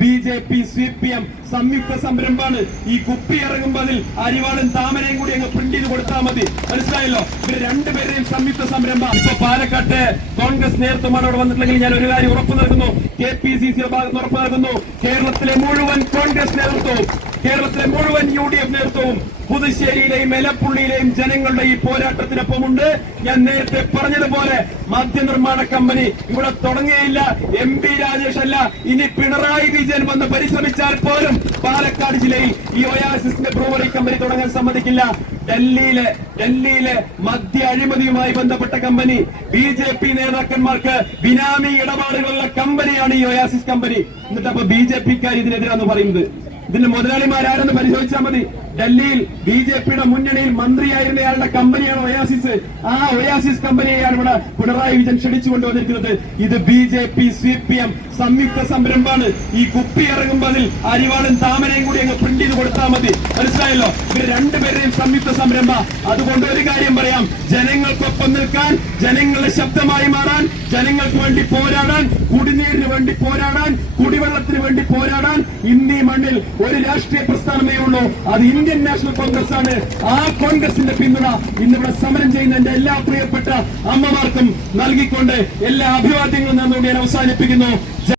BJP CPM സംയുക്ത സംരംഭമാണ്. ഈ കുപ്പി ഇറങ്ങുമ്പോൾ അതിൽ അരിവാളും താമരയും കൂടി അങ്ങ് പ്രിന്റ് ചെയ്ത് കൊടുത്താൽ മതി. മനസ്സിലായല്ലോ? ഇവർ രണ്ടുപേരെയും സംയുക്ത സംരംഭം. ഇപ്പൊ പാലക്കാട്ട് കോൺഗ്രസ് നേതൃത്വമാണ് അവിടെ വന്നിട്ടുണ്ടെങ്കിൽ ഞാൻ ഒരു കാര്യം ഉറപ്പു നൽകുന്നു, KPCC ഭാഗത്ത് ഉറപ്പു നൽകുന്നു, കേരളത്തിലെ മുഴുവൻ കോൺഗ്രസ് നേതൃത്വവും കേരളത്തിലെ മുഴുവൻ UDF നേതൃത്വവും പുതുശ്ശേരിയിലെയും എലപ്പുള്ളിയിലെയും ജനങ്ങളുടെ ഈ പോരാട്ടത്തിനൊപ്പമുണ്ട്. ഞാൻ നേരത്തെ പറഞ്ഞതുപോലെ മദ്യനിർമ്മാണ കമ്പനി ഇവിടെ തുടങ്ങിയില്ല. MP രാജേഷ് അല്ല, ഇനി പിണറായി വിജയൻ വന്ന് പരിശ്രമിച്ചാൽ പോലും പാലക്കാട് ജില്ലയിൽ ഈ ഒയാസിസിന്റെ ബ്രൂവറി കമ്പനി തുടങ്ങാൻ സമ്മതിക്കില്ല. ഡൽഹിയിലെ മദ്യ അഴിമതിയുമായി ബന്ധപ്പെട്ട കമ്പനി, BJP നേതാക്കന്മാർക്ക് ബിനാമി ഇടപാടുകളുള്ള കമ്പനിയാണ് ഈ ഒയാസിസ് കമ്പനി. എന്നിട്ട് അപ്പൊ BJPക്കാർ ഇതിനെതിരാന്ന് പറയുന്നത്. ഇതിന്റെ മുതലാളിമാരാരെന്ന് പരിശോധിച്ചാൽ മതി. ഡൽഹിയിൽ BJPയുടെ മുന്നണിയിൽ മന്ത്രിയായിരുന്നയാളുടെ കമ്പനിയാണ് ഒയാസിസ്. ആ ഒയാസിസ് കമ്പനിയെയാണ് ഇവിടെ പിണറായി വിജയൻ ക്ഷണിച്ചുകൊണ്ടുവന്നിരിക്കുന്നത്. ഇത് BJP CPM സംയുക്ത സംരംഭമാണ്. ഈ കുപ്പി ഇറങ്ങുമ്പോൾ അതിൽ അരിവാളും താമരയും കൂടി അങ്ങ് പ്രിന്റ് ചെയ്ത് കൊടുത്താൽ മതി. മനസ്സിലായല്ലോ? ഇവർ രണ്ടുപേരെയും സംയുക്ത സംരംഭം. അതുകൊണ്ട് ഒരു കാര്യം പറയാം, ജനങ്ങൾക്കൊപ്പം നിൽക്കാൻ, ജനങ്ങളുടെ ശബ്ദമായി മാറാൻ, ജനങ്ങൾക്ക് വേണ്ടി പോരാടാൻ, കുടിനീരിന് വേണ്ടി പോരാടാൻ, കുടിവെള്ളത്തിന് വേണ്ടി പോരാടാൻ ഇന്നീ മണ്ണിൽ ഒരു രാഷ്ട്രീയ പ്രസ്ഥാനമേ ഉള്ളൂ. അത് ഇന്ത്യൻ നാഷണൽ കോൺഗ്രസ് ആണ്. ആ കോൺഗ്രസിന്റെ പിന്തുണ ഇന്നിവിടെ സമരം ചെയ്യുന്ന എന്റെ എല്ലാ പ്രിയപ്പെട്ട അമ്മമാർക്കും നൽകിക്കൊണ്ട് എല്ലാ അഭിവാദ്യങ്ങളും നന്ദിയോടെ ഞാൻ അവസാനിപ്പിക്കുന്നു.